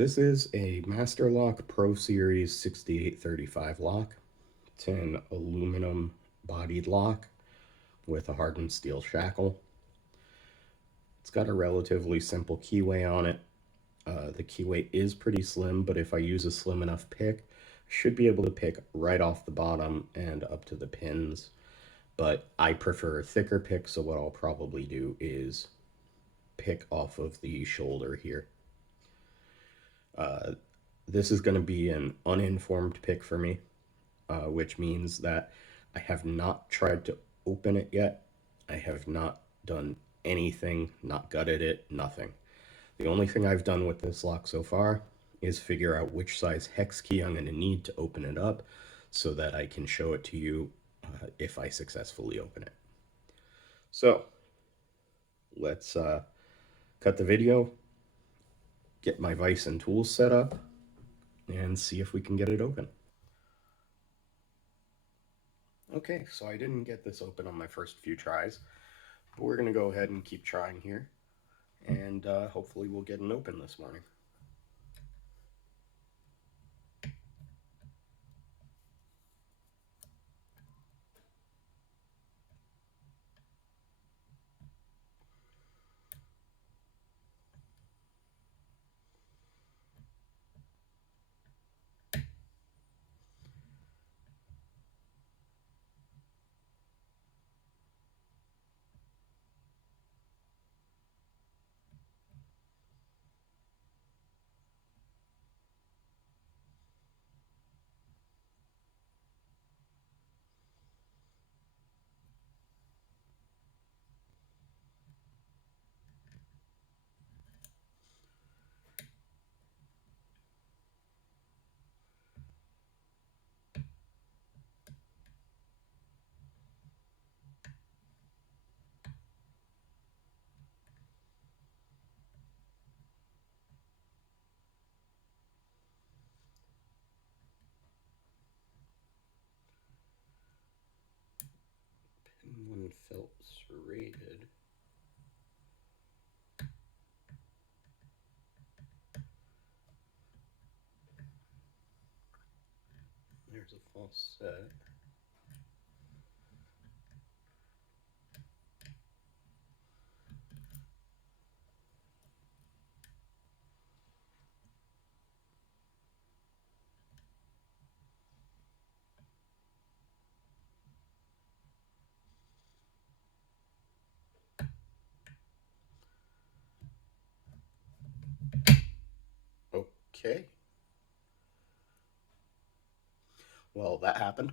This is a Master Lock Pro Series 6835 lock. It's an aluminum bodied lock with a hardened steel shackle. It's got a relatively simple keyway on it. The keyway is pretty slim, but if I use a slim enough pick, I should be able to pick right off the bottom and up to the pins. But I prefer a thicker pick, so what I'll probably do is pick off of the shoulder here. This is going to be an uninformed pick for me, which means that I have not tried to open it yet. I have not done anything, not gutted it, nothing. The only thing I've done with this lock so far is figure out which size hex key I'm going to need to open it up so that I can show it to you if I successfully open it. So let's cut the video, get my vise and tools set up, and see if we can get it open. Okay, so I didn't get this open on my first few tries, but we're going to go ahead and keep trying here, and hopefully we'll get an open this morning. Pin 1 felt serrated. There's a false set. Okay. Well, that happened.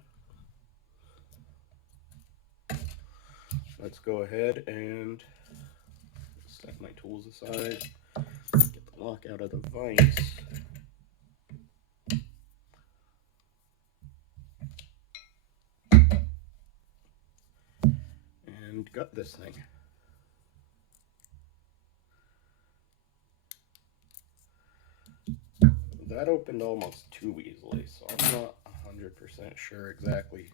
Let's go ahead and set my tools aside, get the lock out of the vise. And gut this thing. That opened almost too easily, so I'm not 100% sure exactly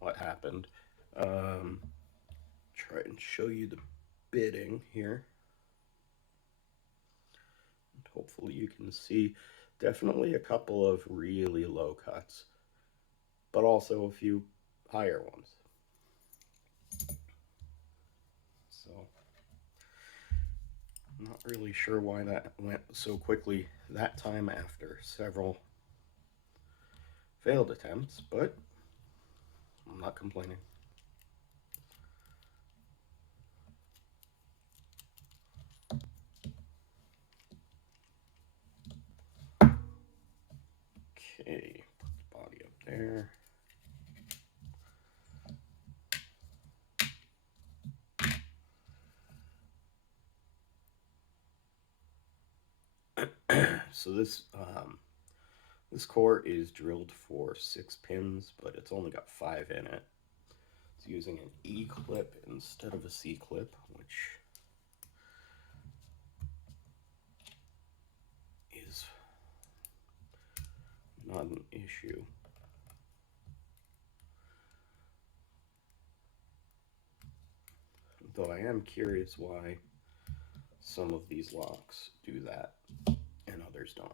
what happened. Try and show you the bitting here. And hopefully you can see definitely a couple of really low cuts, but also a few higher ones. So I'm not really sure why that went so quickly that time after several failed attempts, but I'm not complaining. Okay, put the body up there. So this core is drilled for 6 pins, but it's only got 5 in it. It's using an E clip instead of a C clip, which is not an issue. Though I am curious why some of these locks do that. others don't.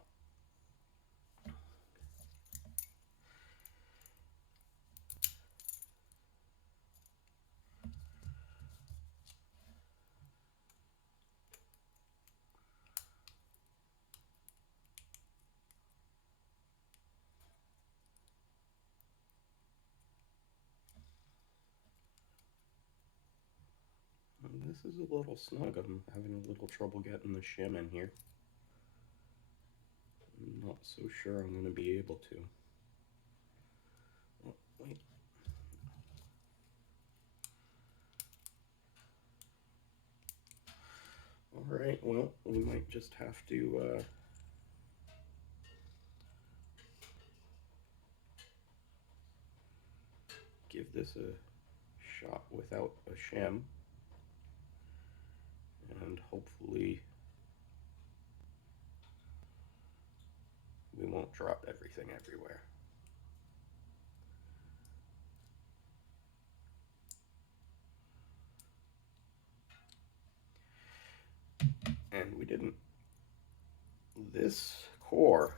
This is a little snug. I'm having a little trouble getting the shim in here. I'm not so sure I'm going to be able to. Oh, wait. Alright, well, we might just have to give this a shot without a shim. And hopefully we won't drop everything everywhere. And we didn't. This core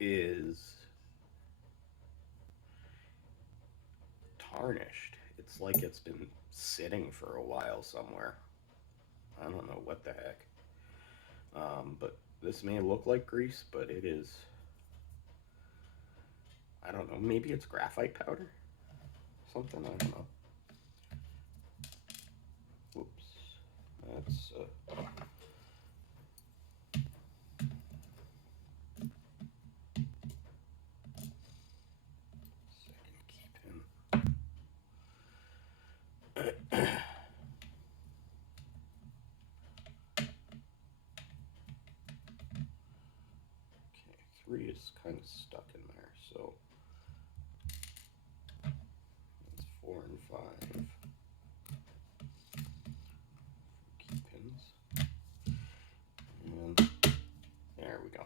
is tarnished. It's like it's been sitting for a while somewhere. I don't know what the heck. But this may look like grease, but it is, I don't know, maybe it's graphite powder? Something, I don't know. Whoops. That's, second key pin. Okay, 3 is kind of stuck in there, so that's 4 and 5 key pins. And there we go.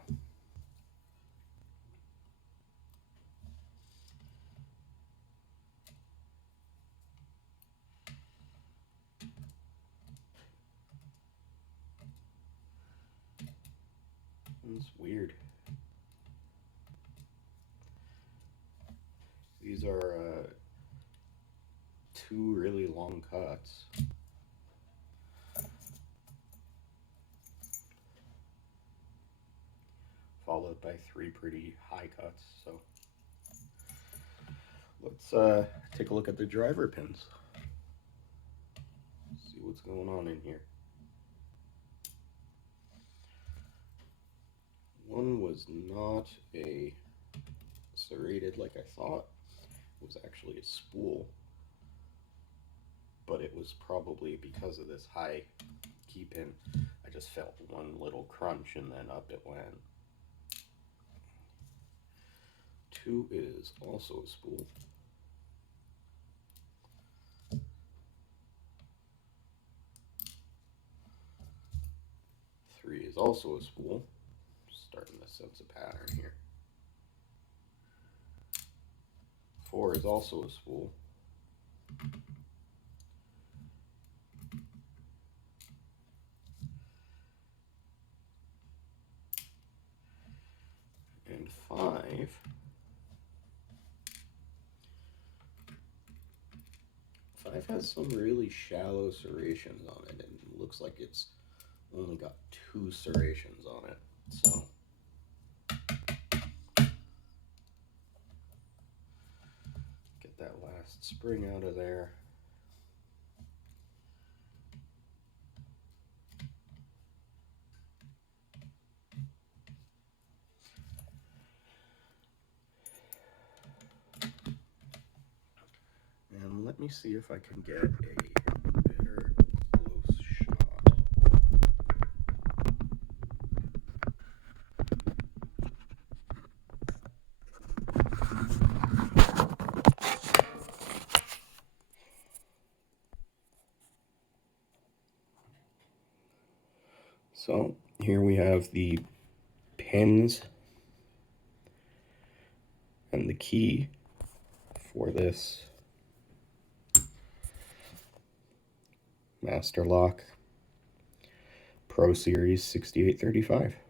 It's weird. These are 2 really long cuts. Followed by 3 pretty high cuts, so let's take a look at the driver pins. See what's going on in here. One was not a serrated like I thought. It was actually a spool, but it was probably because of this high key pin. I just felt one little crunch and then up it went. 2 is also a spool. 3 is also a spool. Starting to sense a pattern here. 4 is also a spool. And 5 has some really shallow serrations on it, and it looks like it's only got 2 serrations on it. So get that last spring out of there. And let me see if I can get a better close shot. So here we have the pins and the key for this master lock. Pro Series 6835.